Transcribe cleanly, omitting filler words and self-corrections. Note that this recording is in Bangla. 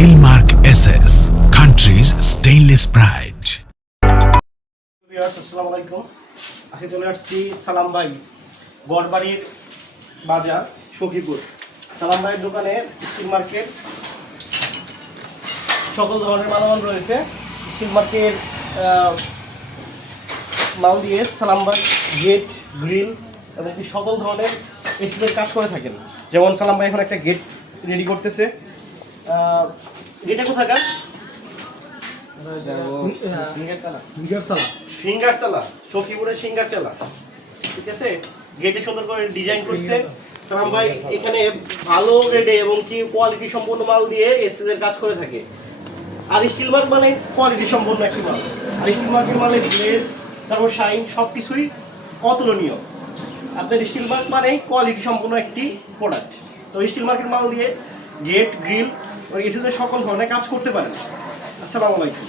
Steelmark SS, country's stainless pride. আসসালামু আলাইকুম। আজকে চলে আসছি সালাম ভাই গড়বাড়ির বাজার সখীপুর। সালাম ভাইয়ের দোকানে স্টিল মার্কেট সকল ধরনের মালামাল রয়েছে। স্টিল মার্কেট মাল দিয়ে সালাম ভাই গেট, গ্রিল এবং কি সকল ধরনের স্টিলের কাজ করে থাকেন। যেমন সালাম ভাই এখন একটা গেট রেডি করতেছে। গেটে কোথাকার? সিঙ্গারচালা, সখীপুরের সিঙ্গারচালা। ঠিক আছে, গেটে সুন্দর করে ডিজাইন করছে সালাম ভাই। এখানে ভালো গ্রেডে এবং কি কোয়ালিটি সম্পন্ন মাল দিয়ে এসএসের কাজ করে থাকে। আর স্টিল মার্ক মানে কোয়ালিটি সম্পন্ন একটি মাল। আর স্টিল মার্কের মানে গ্লেজ, তারপর শাইন সবকিছুই অতুলনীয়। আপনার স্টিল মার্ক মানেই কোয়ালিটি সম্পন্ন একটি প্রোডাক্ট। তো স্টিল মার্কের মাল দিয়ে গেট, গ্রিল ও এসএসের সকল ধরনের কাজ করতে পারেন। আসসালামু আলাইকুম।